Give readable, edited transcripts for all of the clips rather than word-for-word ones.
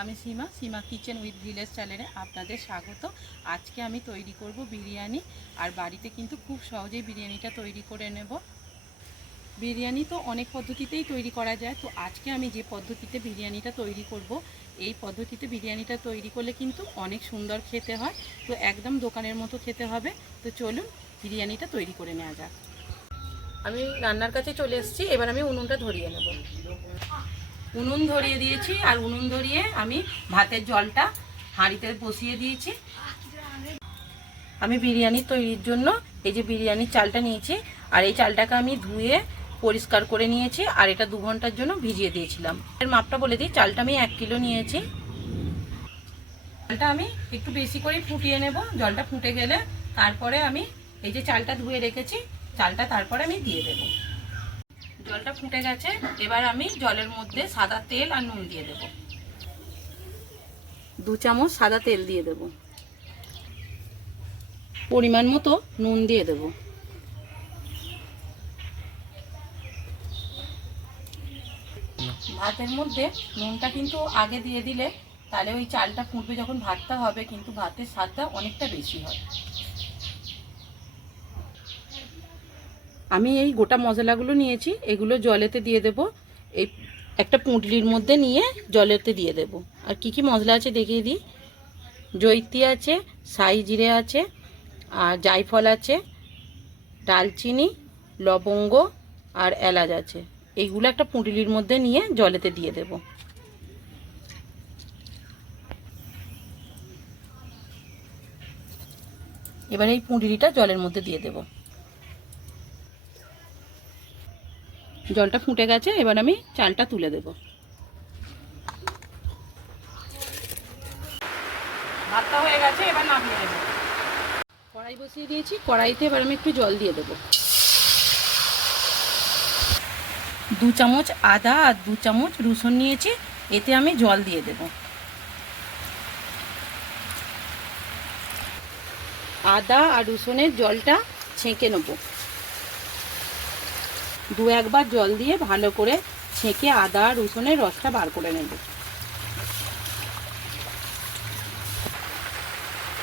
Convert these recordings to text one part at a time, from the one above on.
আমি সীমা kitchen with village চ্যানেলে আপনাদের স্বাগত। আজকে আমি তৈরি করব বিরিয়ানি, আর বাড়িতে কিন্তু খুব সহজেই বিরিয়ানিটা তৈরি করে নেব। বিরিয়ানি তো অনেক পদ্ধতিতেই তৈরি করা যায়, তো আজকে আমি যে পদ্ধতিতে বিরিয়ানিটা তৈরি করব, এই পদ্ধতিতে বিরিয়ানিটা তৈরি করলে কিন্তু অনেক সুন্দর খেতে হয়। তো একদম দোকানের মতো খেতে হবে। তো চলুন বিরিয়ানিটা তৈরি করে নেওয়া যাক। আমি রান্নার কাছে চলে এসেছি, এবার আমি উনুনটা ধরিয়ে নেব। উনুন ধরিয়ে দিয়েছি, আর উনুন ধরিয়ে আমি ভাতের জলটা হাঁড়িতে বসিয়ে দিয়েছি। আমি বিরিয়ানি তৈরির জন্য এই যে বিরিয়ানির চালটা নিয়েছি, আর এই চালটাকে আমি ধুয়ে পরিষ্কার করে নিয়েছি, আর এটা 2 ঘন্টার জন্য ভিজিয়ে দিয়েছিলাম। এর মাপটা বলে দিই, চালটা আমি 1 কিলো নিয়েছি। চালটা আমি একটু বেশি করে ফুটিয়ে নেব। জলটা ফুটে গেলে তারপরে আমি এই যে চালটা ধুয়ে রেখেছি, চালটা তারপরে আমি দিয়ে দেব। জলটা ফুটে গেছে, এবার আমি জলের মধ্যে সাদা তেল আর নুন দিয়ে দেব। 2 চামচ সাদা তেল দিয়ে দেব, পরিমাণ মতো নুন দিয়ে দেব। ভাতের মধ্যে নুনটা কিন্তু আগে দিয়ে দিলে তাহলে ওই চালটা ফুটবে যখন ভাতটা হবে, কিন্তু ভাতের স্বাদটা অনেকটা বেশি হয়। আমি এই গোটা মশলাগুলো নিয়েছি, এগুলো জলেতে দিয়ে দেব। এই একটা পুঁটলির মধ্যে নিয়ে জলেতে দিয়ে দেব। আর কি কি মশলা আছে দেখিয়ে দিই। জয়িত্রী আছে, সাই জিরে আছে, আর জায়ফল আছে, দালচিনি, লবঙ্গ আর এলাচ আছে। এইগুলো একটা পুঁটলির মধ্যে নিয়ে জলেতে দিয়ে দেব। এবার এই পুঁটলিটা জলের মধ্যে দিয়ে দেব। জলটা ফুটে গেছে, এবার আমি চালটা তুলে দেব। ভাতটা হয়ে গেছে, এবার নামিয়ে দেব। কড়াই বসিয়ে দিয়েছি, কড়াইতে এবার আমি একটু জল দিয়ে দেব। 2 চামচ আদা আর 2 চামচ রসুন নিয়েছি, এতে আমি জল দিয়ে দেব। আদা আর রসুনের জলটা ছেঁকে নেব। 2-1 বার জল দিয়ে ভালো করে ছেঁকে আদা আর রসুনের রসটা বার করে নেব।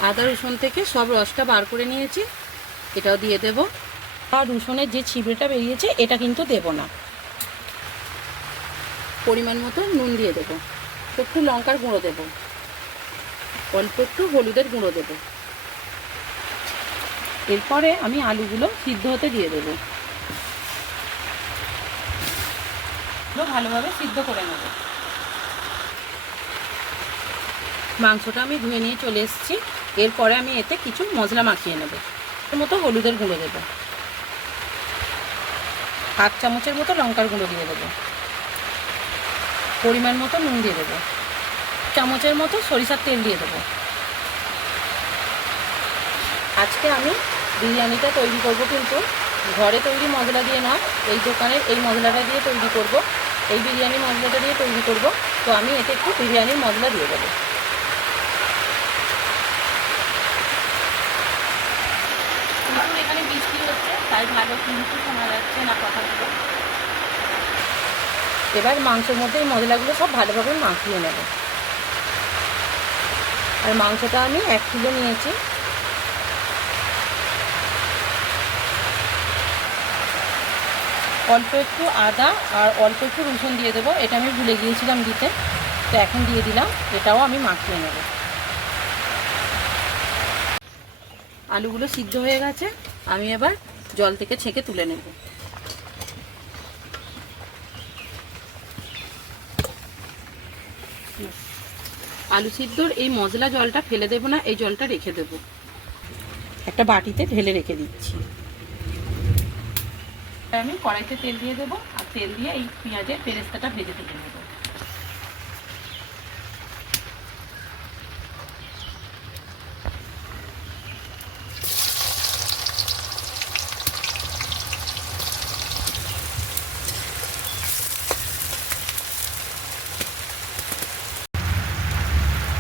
আদা রসুন থেকে সব রসটা বার করে নিয়েছি, এটাও দিয়ে দেব। আর রসুনের যে ছিবড়েটা বেরিয়েছে এটা কিন্তু দেব না। পরিমাণ মতো নুন দিয়ে দেব, একটু লঙ্কার গুঁড়ো দেব, অল্প একটু হলুদের গুঁড়ো দেব। এরপরে আমি আলুগুলো সিদ্ধ হতে দিয়ে দেব। ভালোভাবে সিদ্ধ করে নেব। মাংসটা আমি ধুয়ে নিয়ে চলে এসেছি। এরপরে আমি এতে কিছু মশলা মাখিয়ে নেব। এর মতো হলুদের গুঁড়ো দেব, 1/2 চামচের মতো লঙ্কার গুঁড়ো দিয়ে দেব, পরিমাণ মতো নুন দিয়ে দেব, 1 চামচের মতো সরিষার তেল দিয়ে দেব। আজকে আমি বিরিয়ানিটা তৈরি করব কিন্তু ঘরে তৈরি মশলা দিয়ে নয়, এই দোকানের এই মশলাটা দিয়ে তৈরি করব। এই বিরিয়ানি মশলাটা দিয়ে তৈরি করব। তো আমি এতে একটু বিরিয়ানির মশলা দিয়ে দেবো। এখানে বৃষ্টি হচ্ছে, তাই ভালো কিন্তু শোনা যাচ্ছে না কথাগুলো। এবার মাংসের মধ্যে এই মশলাগুলো সব ভালোভাবে মাখিয়ে নেব। আর মাংসটা আমি 1 কিলো নিয়েছি। অল্প একটু আদা আর অল্প একটু রসুন দিয়ে দেবো, এটা আমি ভুলে গিয়েছিলাম দিতে, তো এখন দিয়ে দিলাম। এটাও আমি মাখিয়ে নেব। আলুগুলো সিদ্ধ হয়ে গেছে, আমি এবার জল থেকে ছেঁকে তুলে নেব। আলু সিদ্ধর এই মশলা জলটা ফেলে দেব না, এই জলটা রেখে দেব। একটা বাটিতে ঢেলে রেখে দিচ্ছি। আমি কড়াইতে তেল দিয়ে দেবো, আর তেল দিয়ে এই পেঁয়াজের বেরেস্তাটা ভেজে তুলে নেব।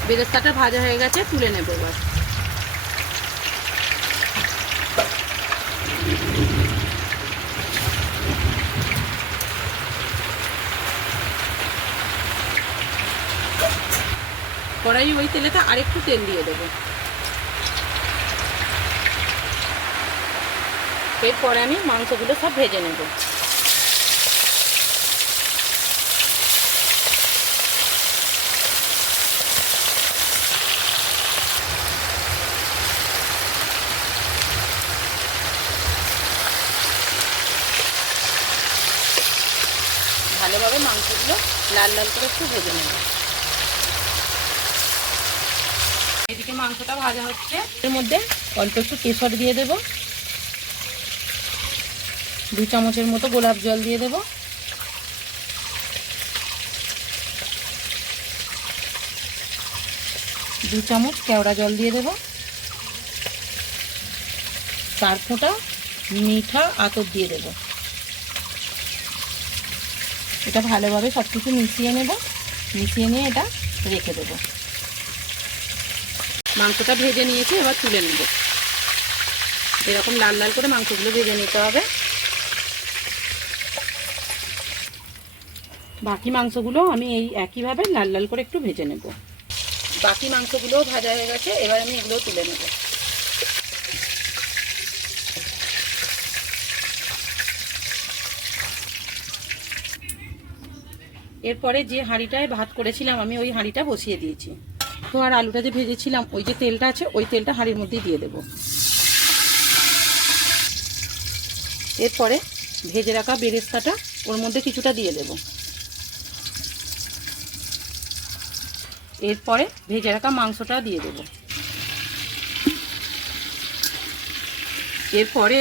বেরেস্তাটা ভাজা হয়ে গেছে, তুলে নেব এবার। কড়াই ওই তেলেতে আরেকটু তেল দিয়ে দেবো। এরপরে আমি মাংসগুলো সব ভেজে নেব। ভালোভাবে মাংসগুলো লাল লাল করে একটু ভেজে নেব। এদিকে মাংসটা ভাজা হচ্ছে, এর মধ্যে অল্প একটু কেশর দিয়ে দেব, 2 চামচের মতো গোলাপ জল দিয়ে দেব, দু চামচ কেওড়া জল দিয়ে দেব, 4 ফোঁটা মিঠা আতর দিয়ে দেব। এটা ভালোভাবে সব কিছু মিশিয়ে নেব, মিশিয়ে নিয়ে এটা রেখে দেব। মাংসটা ভেজে নিয়েছি, এবার তুলে নেব। এরকম লাল লাল করে মাংসগুলো ভেজে নিতে হবে। বাকি মাংসগুলো আমি এই একইভাবে লাল লাল করে একটু ভেজে নেব। বাকি মাংসগুলোও ভাজা হয়ে গেছে, এবার আমি এগুলো তুলে নেব। এরপরে যে হাঁড়িটায় ভাত করেছিলাম আমি ওই হাঁড়িটা বসিয়ে দিয়েছি। তো আর আলুটা যে ভেজেছিলাম ওই যে তেলটা আছে ওই তেলটা হাঁড়ির মধ্যেই দিয়ে দেব। এরপরে ভেজে রাখা বেরেস্তাটা ওর মধ্যে কিছুটা দিয়ে দেব। এরপরে ভেজে রাখা মাংসটা দিয়ে দেব। এরপরে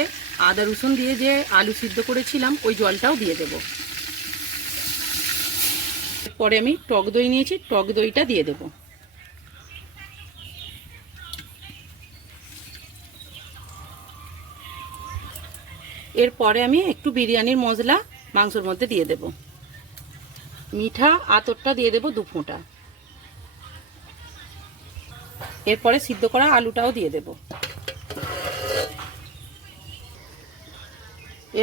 আদা রসুন দিয়ে যে আলু সিদ্ধ করেছিলাম ওই জলটাও দিয়ে দেব। এরপরে আমি টক দই নিয়েছি, টক দইটা দিয়ে দেব। এরপরে আমি একটু বিরিয়ানির মশলা মাংসের মধ্যে দিয়ে দেব। মিঠা আতরটা দিয়ে দেব 2 ফোঁটা। এরপরে সিদ্ধ করা আলুটাও দিয়ে দেব।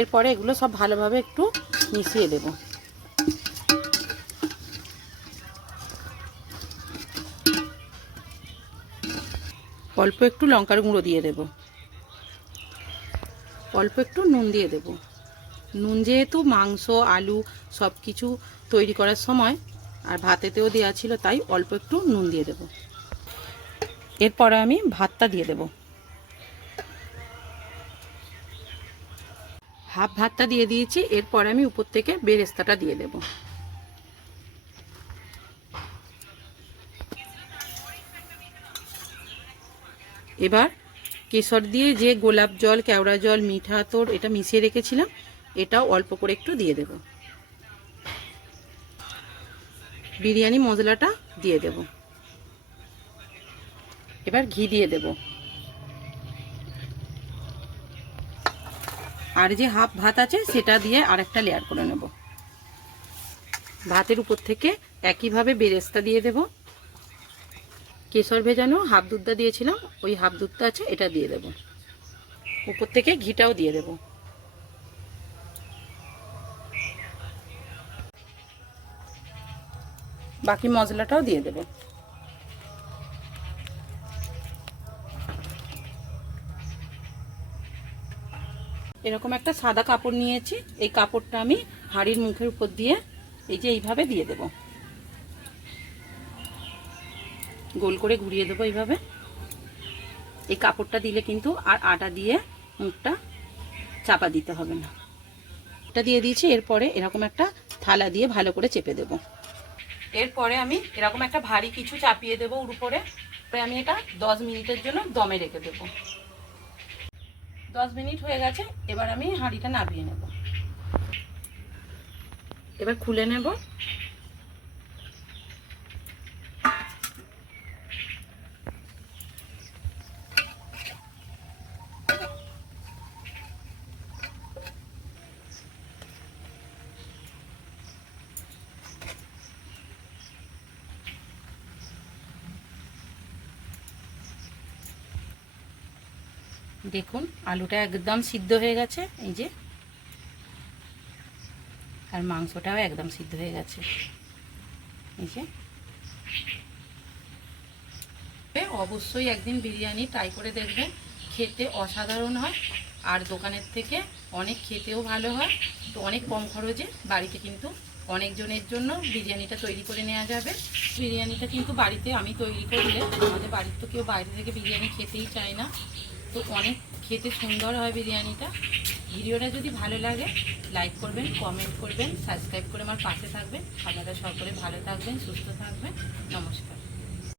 এরপরে এগুলো সব ভালোভাবে একটু মিশিয়ে দেব। অল্প একটু লঙ্কার গুঁড়ো দিয়ে দেব, অল্প একটু নুন দিয়ে দেব। নুন যেহেতু মাংস আলু সব কিছু তৈরি করার সময় আর ভাতেতেও দেওয়া ছিল, তাই অল্প একটু নুন দিয়ে দেব। এরপরে আমি ভাতটা দিয়ে দেব। হাফ ভাতটা দিয়ে দিয়েছি, এরপরে আমি উপর থেকে বেরেস্তাটা দিয়ে দেব। এবার কেশর দিয়ে যে গোলাপ জল কেওড়া জল মিঠা আতর এটা মিশিয়ে রেখেছিলাম এটাও অল্প করে একটু দিয়ে দেব। বিরিয়ানি মশলাটা দিয়ে দেব। এবার ঘি দিয়ে দেব। আর যে হাফ ভাত আছে সেটা দিয়ে আরেকটা লেয়ার করে নেব। ভাতের উপর থেকে একইভাবে বেরেস্তা দিয়ে দেব। কেশর ভেজানো হাফ দুধটা দিয়েছিলাম ওই হাফ দুধটা আছে এটা দিয়ে দেব। উপর থেকে ঘিটাও দিয়ে দেব। বাকি মশলাটাও দিয়ে দেব। এরকম একটা সাদা কাপড় নিয়েছি, এই কাপড়টা আমি হাঁড়ির মুখের উপর দিয়ে এই যে এইভাবে দিয়ে দেব। গোল করে ঘুরিয়ে দেবো এইভাবে। এই কাপড়টা দিলে কিন্তু আর আটা দিয়ে মুখটা চাপা দিতে হবে না। এটা দিয়ে দিয়েছি। এরপরে এরকম একটা থালা দিয়ে ভালো করে চেপে দেব। এরপরে আমি এরকম একটা ভারী কিছু চাপিয়ে দেবো ওর উপরে। আমি এটা 10 মিনিটের জন্য দমে রেখে দেবো। 10 মিনিট হয়ে গেছে, এবার আমি হাঁড়িটা নামিয়ে নেব। এবার খুলে নেব। দেখুন আলুটা একদম সিদ্ধ হয়ে গেছে এই যে, আর মাংসটাও একদম সিদ্ধ হয়ে গেছে এই যে। অবশ্যই একদিন বিরিয়ানি ট্রাই করে দেখবেন, খেতে অসাধারণ হয় আর দোকানের থেকে অনেক খেতেও ভালো হয়। তো অনেক কম খরচে বাড়িতে কিন্তু অনেকজনের জন্য বিরিয়ানিটা তৈরি করে নেওয়া যাবে। বিরিয়ানিটা কিন্তু বাড়িতে আমি তৈরি করলে আমাদের বাড়ির তো কেউ বাইরে থেকে বিরিয়ানি খেতেই চায় না, তো অনেক খেতে সুন্দর হয় বিরিয়ানিটা। ভিডিওটা যদি ভালো লাগে লাইক করবেন, কমেন্ট করবেন, সাবস্ক্রাইব করে আমার পাশে থাকবেন। আপনারা সকলে ভালো থাকবেন, সুস্থ থাকবেন। নমস্কার।